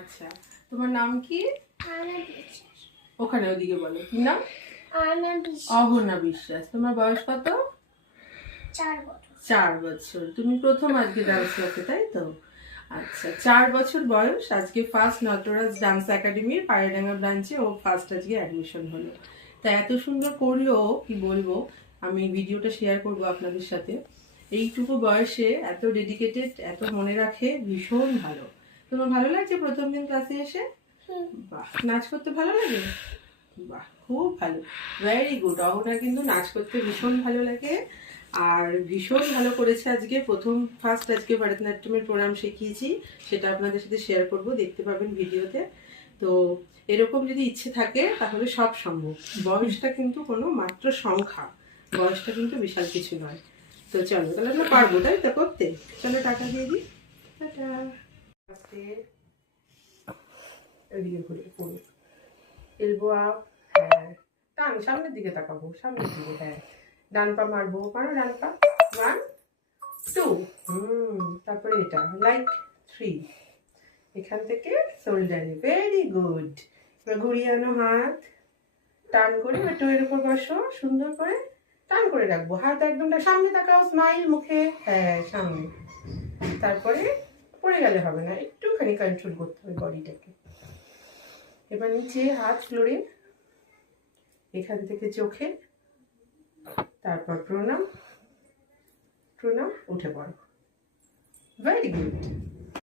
আচ্ছা, তোমার নাম কি? ওখানে ওদিকে বলো, কি নাম? অহনা বিশ্বাস। তোমার বয়স কত? 4 বছর। তুমি প্রথম আজকে ডান্স ক্লাসে, তাই তো? আচ্ছা, 4 বছর বয়স। আজকে ফার্স্ট নটরাজ ডান্স একাডেমির পায়রাডাঙ্গা ব্রাঞ্চে ও ফার্স্ট আজকে অ্যাডমিশন হলো। তা এত সুন্দর করলো, কি বলবো। আমি ভিডিওটা শেয়ার করব আপনাদের সাথে। এইটুকু বয়সে এত ডেডিকেটেড, এত মনে রাখে, ভীষণ ভালো। তোমার ভালো লাগছে প্রথম দিন ক্লাসে এসে? বাহ, নাচ করতে ভালো লাগে? বাহ, খুব ভালো, ভেরি গুড। অহনার কিন্তু নাচ করতে ভীষণ ভালো লাগে আর ভীষণ ভালো করেছে আজকে। ফার্স্ট আজকে ভরতনাট্যমের প্রোগ্রাম শিখিয়েছি, সেটা আপনাদের সাথে শেয়ার করব, দেখতে পাবেন ভিডিওতে। তো এরকম যদি ইচ্ছে থাকে তাহলে সব সম্ভব। বয়সটা কিন্তু কোনো মাত্র সংখ্যা, বয়সটা কিন্তু বিশাল কিছু নয়। তো চলো, তাহলে আমরা পারবো, তাই তো করতে? চলো, টাকা দিয়ে দিই। টাটা। এদিকে ঘুরে পড়ো, এলবো আপ, হ্যাঁ, টান, সামনের দিকে তাকাবো, সামনের দিকে, হ্যাঁ। ডান পা মারবো, মারো ডান পা। 1 2, তারপরে এটা লাইক 3, এখান থেকে শোল্ডারে, ভেরি গুড। এবার ঘুরিয়ে আনো হাত, টান করে টোয়ের উপর বসো, সুন্দর করে টান করে রাখবো হাত, একদম সামনে তাকাও, স্মাইল মুখে, হ্যাঁ সামনে। তারপরে পড়ে গেলে হবে না, একটুখানি কন্ট্রোল করতে হবে বডিটাকে। এবার নিচে হাত ফ্লোরে, এখান থেকে চোখে, তারপর প্রণাম, প্রণাম, উঠে পড়ো। Very good.